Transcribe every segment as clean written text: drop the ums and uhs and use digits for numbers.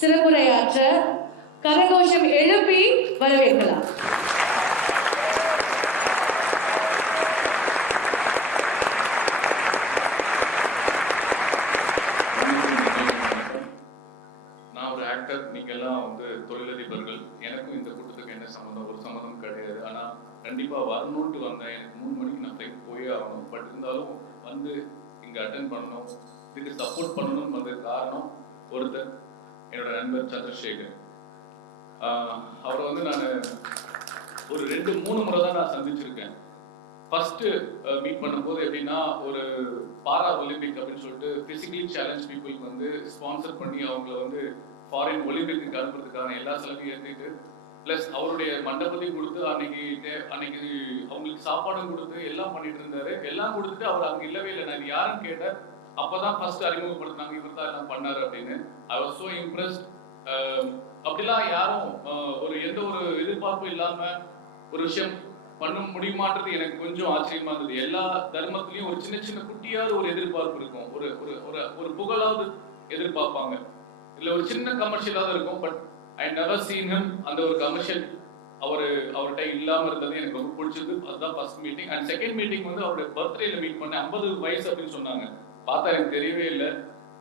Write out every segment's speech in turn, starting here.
சிறப்புரையாற்ற கரகோஷம் எழுப்பி வரவேற்கலாம். நான் ஒரு ஆக்டர், நீங்க எல்லாம் தொழிலதிபர்கள். எனக்கும் இந்த கூட்டத்துக்கு என்ன சம்மந்தம்? ஒரு சம்மந்தம் கிடையாது. ஆனா கண்டிப்பா வரணும்ட்டு வந்தேன். எனக்கு 3 மணிக்கு நான் ஃப்ளைட் போயே ஆகணும். பட் இருந்தாலும் இங்க அட்டென்ட் பண்ணணும், இதுக்கு சப்போர்ட் பண்ணணும்னு வந்தது காரணம் ஒருத்தர், என்னோட நண்பர் சந்திரசேகர். அவரை நான் ஒரு 2-3 முறை தான் நான் சந்திச்சிருக்கேன். ஃபர்ஸ்ட் மீட் பண்ணும்போது எப்படின்னா, ஒரு பாரா ஒலிம்பிக் அப்படின்னு சொல்லிட்டு பிசிக்கலி சேலஞ்ச் பீப்புளுக்கு ஸ்பான்சர் பண்ணி அவங்கள ஃபாரின் ஒலிம்பிக்கு அனுப்புறதுக்கான எல்லா செலவையும் ஏற்றிட்டு, பிளஸ் அவருடைய மண்டபத்தையும் கொடுத்து அன்னைக்கு அவங்களுக்கு சாப்பாடும் கொடுத்து எல்லாம் பண்ணிட்டு இருந்தாரு. எல்லாம் கொடுத்துட்டு அவர் அங்கே இல்லவே இல்லை. நான் யாருன்னு கேட்டேன். அப்பதான் ஃபர்ஸ்ட் அறிமுகப்படுத்தினாங்க, இவர் தான் எல்லாம் பண்ணாரு அப்படின்னு. I was so impressed. அப்படிலாம் யாரும் எந்த ஒரு எதிர்பார்ப்பும் இல்லாம ஒரு விஷயம் பண்ண முடியுமான்றது எனக்கு கொஞ்சம் ஆச்சரியமா இருந்தது. எல்லா தர்மத்திலையும் ஒரு சின்ன சின்ன குட்டியாவது ஒரு எதிர்பார்ப்பு இருக்கும், ஒரு புகழாவது எதிர்பார்ப்பாங்க, இல்ல ஒரு சின்ன கமர்ஷியலாவது இருக்கும். But I never seen him அந்த ஒரு கமர்ஷியல் அவர்கிட்ட இல்லாம இருந்தது எனக்கு ரொம்ப பிடிச்சது. அதுதான் first meeting. And second meeting அவருடைய பர்த்டேல மீட் பண்ணேன். 50 வயசு அப்படின்னு சொன்னாங்க. பார்த்தா எனக்கு தெரியவே இல்லை.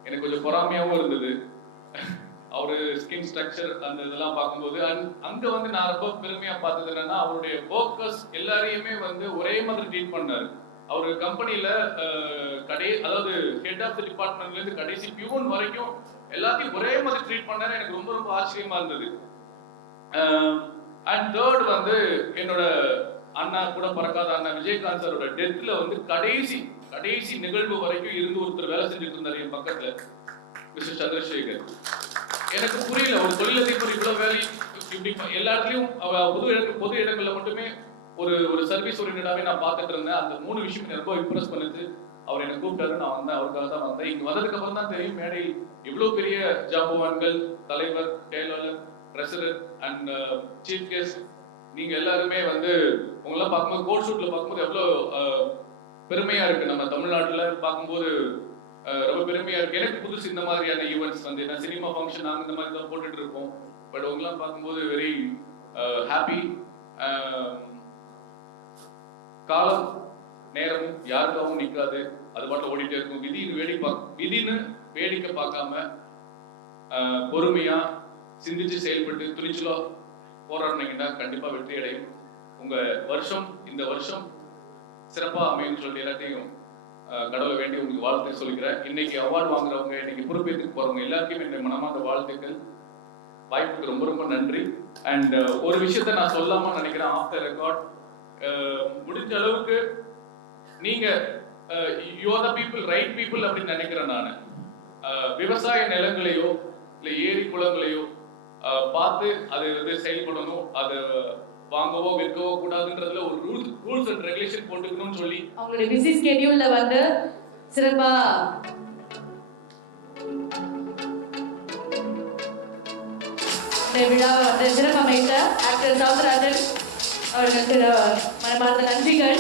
எனக்கு கொஞ்சம் பொறாமையாவும் இருந்தது. அவரு ஸ்கின் ஸ்ட்ரக்சர் அந்த இதெல்லாம் பார்க்கும்போது அங்க நான் ரொம்ப பெருமையா பார்த்தது என்னன்னா, அவருடைய ஒர்க்கர்ஸ் எல்லாரையுமே ஒரே மாதிரி ட்ரீட் பண்ணாரு. அவரு கம்பெனில அதாவது ஹெட் ஆஃப் தி டிபார்ட்மெண்ட்ல இருந்து கடைசி பியூன் வரைக்கும் எல்லாத்தையும் ஒரே மாதிரி ட்ரீட் பண்ணாரு. எனக்கு ரொம்ப ரொம்ப ஆச்சரியமா இருந்தது. அண்ட் தேர்ட் என்னோட அண்ணா கூட பறக்காத அண்ணா விஜயகாந்த் சாரோட டெத்ல கடைசி நிகழ்வு வரைக்கும் இருந்து ஒருத்தர் வேலை செஞ்சுட்டு இருந்தாரு என் பக்கத்துல, மிஸ்டர் சந்திரசேகர். எனக்கு புரியல, ஒரு தொழிலதிபர் இவ்வளவு வேலை இப்படி எல்லா இடத்துலயும் பொது இடங்கள்ல மட்டுமே ஒரு சர்வீஸ் ஓரியன்டாவே நான் பார்த்துட்டு இருந்தேன். அந்த 3 விஷயம் எனக்கு ரொம்ப இம்ப்ரெஸ் பண்ணுது. அவர் என்னை கூப்பிட்டாரு, நான் வந்தேன். அவருக்காக தான் வந்தேன். இங்க வந்ததுக்கு அப்புறம் தான் தெரியும் மேடையில் இவ்வளவு பெரிய ஜாம்பவான்கள், தலைவர், Taylor, president and chief guest, நீங்க எல்லாருமே உங்களெல்லாம் பார்க்கும்போது கோட் ஷூட்ல பார்க்கும்போது எவ்வளவு பெருமையா இருக்கு. நம்ம தமிழ்நாட்டுல பார்க்கும்போது ரொம்ப பெருமையா இருக்கு. எனக்கு புதுசு இந்த மாதிரியான ஈவெண்ட்ஸ் நான் சினிமா ஃபங்க்ஷன் நாங்கள் இந்த மாதிரி தான் போட்டுட்டு இருக்கோம். பட் உங்களாம் பார்க்கும்போது வெரி ஹாப்பி. காலம் நேரமும் யாருக்காகவும் நிற்காது, அது பாட்டு ஓடிட்டே இருக்கும். விதின்னு வேடிக்கை பார்க்காம பொறுமையா சிந்திச்சு செயல்பட்டு துணிச்சலா போராடினீங்கன்னா கண்டிப்பா வெற்றி அடையும். உங்க இந்த வருஷம் சிறப்பா அமையும் சொல்லி எல்லாத்தையும் கடவுளை வேண்டி உங்களுக்கு வாழ்த்து சொல்லிக்கிறேன். இன்னைக்கு அவார்டு வாங்குறவங்க, இன்னைக்கு பொறுப்பேற்றுக்கு போறவங்க எல்லாருக்கும் என்னுடைய மனமார்ந்த வாழ்த்துக்கள். வாய்ப்புக்கு ரொம்ப ரொம்ப நன்றி. அண்ட் ஒரு விஷயத்த நான் சொல்லாம நினைக்கிறேன், ஆஃப்டர் ரெக்கார்ட் முடிஞ்ச அளவுக்கு நீங்க you are the people, right people அப்படின்னு நினைக்கிறேன் நான். விவசாய நிலங்களையோ இல்ல ஏரி குளங்களையோ பார்த்து அது செயல்படணும், அது வாங்கவோ விற்கவோ கூடாதுன்றதுல ஒரு ரூல்ஸ் அண்ட் ரெகுலேஷன் போட்டுக்கணும்னு சொல்லி அவங்களுடைய பிஸி ஸ்கெட்யூல்ல சிறப்பா விழாவை சிறப்பமைத்த ஆக்டர் சௌந்தரராஜன் அவர்களுக்கு மனமார்ந்த நன்றிகள்.